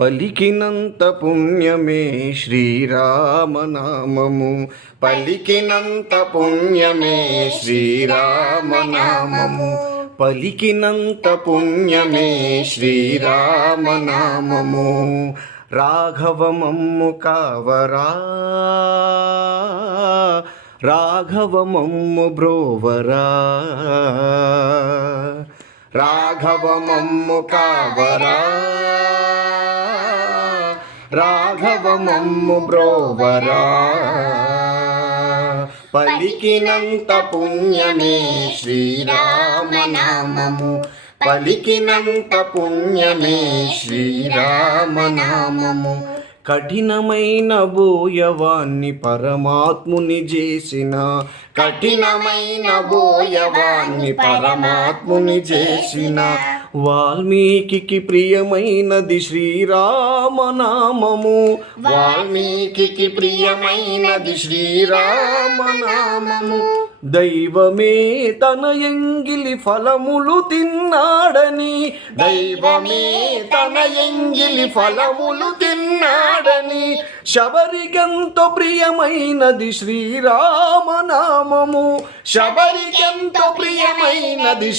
పలికినంత పుణ్యమే శ్రీరామనామము. పలికినంత పుణ్యమే శ్రీరామనామము. పలికినంత పుణ్యమే శ్రీరామనామము. రాఘవమమ్ము కావరా. రాఘవమమ్ము బ్రోవరా. రాఘవమమ్ము కావరా. రాఘవమమ్ము బ్రోవరా. పలికినంత పుణ్యమే శ్రీరామనామము. పలికినంత పుణ్యమే శ్రీరామనామము. కఠినమైన బోయవాన్ని పరమాత్ముని చేసిన. కఠినమైన బోయవాన్ని పరమాత్ముని చేసిన. వాల్మీకి ప్రియమైనది శ్రీరామనామము. వాల్మీకి ప్రియమైనది శ్రీరామనామము. దైవమే తన ఎంగిలి ఫలములు తిన్నాడని. దైవమే తన ఎంగిలి ఫలములు తిన్నాడని. శబరికెంతో ప్రియమైనది శ్రీరామనామము. శబరికెంతో ప్రియమైనది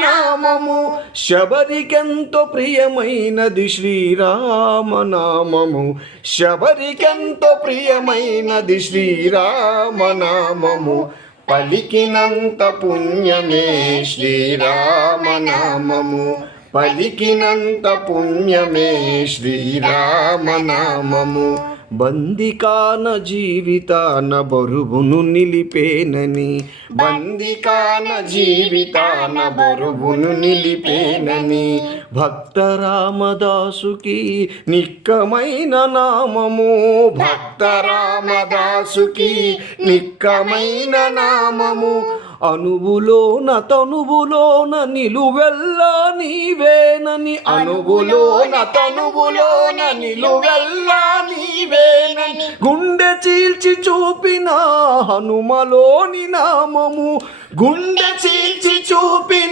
నామము. శబరికెంతో ప్రియమైనది శ్రీరామనామము. శబరికెంతో ప్రియమైనది శ్రీరామనామము. పలికినంత పుణ్యమే శ్రీరామనామము. పలికినంత పుణ్యమే శ్రీరామనామము. బందికాన జీవితాన బరువును నిలిపేనని. బందికాన జీవితాన బరువును నిలిపేనని. భక్త రామదాసుకి నిక్కమైన నామము. భక్త రామదాసుకి నిక్కమైన నామము. అణువులోన తనువులోన నిలువెల్లా నీవేనని. అణువులోన తనువులోన నిలువెల్లా నీవేనని. గుండె చీల్చి చూపిన హనుమలోని నామము. గుండె చీల్చి చూపిన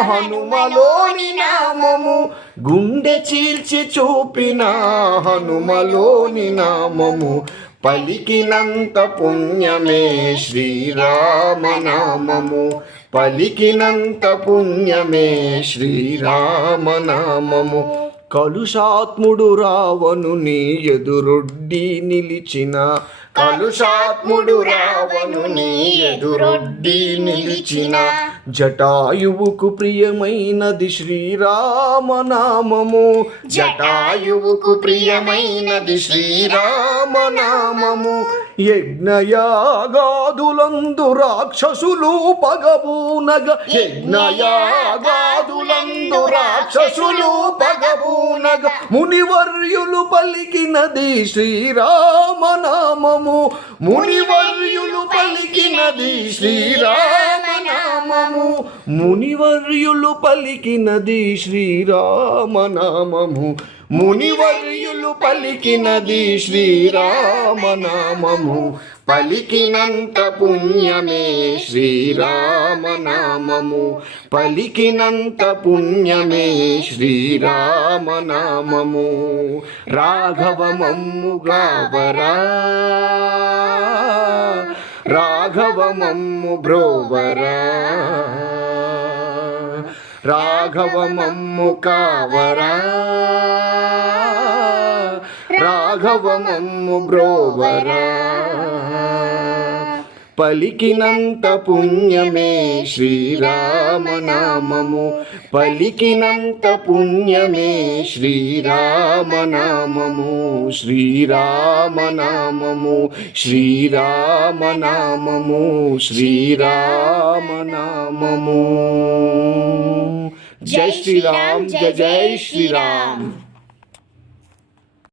హనుమలోని నామము. గుండె చీల్చి చూపిన హనుమలోని నామము. పలికినంత పుణ్యమే శ్రీరామనామము. పలికినంత పుణ్యమే శ్రీరామనామము. కలుషాత్ముడు రావను నీ ఎదురొడ్డి నిలిచిన. కలుషాత్ముడు రావను నీ ఎదురొడ్డి నిలిచిన. జటాయువుకు ప్రియమైనది శ్రీరామనామము. జటాయువుకు ప్రియమైనది శ్రీరామనామము. యజ్ఞయాగాదులందు రాక్షసులు పగబూనగ యజ్ఞయాగాదులందు రాక్షసులు పగబూనగ మునివర్యులు పలికినది శ్రీరామనామము. మునివర్యులు పలికినది శ్రీరామనామము. మునివర్యులు పలికినది శ్రీరామనామము. మునివర్యులు పలికినది శ్రీరామనామము. పలికినంత పుణ్యమే శ్రీరామనామము. పలికినంత పుణ్యమే శ్రీరామనామము. రాఘవమమ్ము గావరా రాఘవమమ్ము బ్రోవరా. రాఘవమమ్ము కావరా రాఘవమమ్ము బ్రోవరా? పలికినంత పుణ్యమే శ్రీరామనామము పలికినంత పుణ్యమే శ్రీరామనామము శ్రీరామనామము శ్రీరామనామము శ్రీరామనామము జై శ్రీరామ్ జయ జై శ్రీరామ్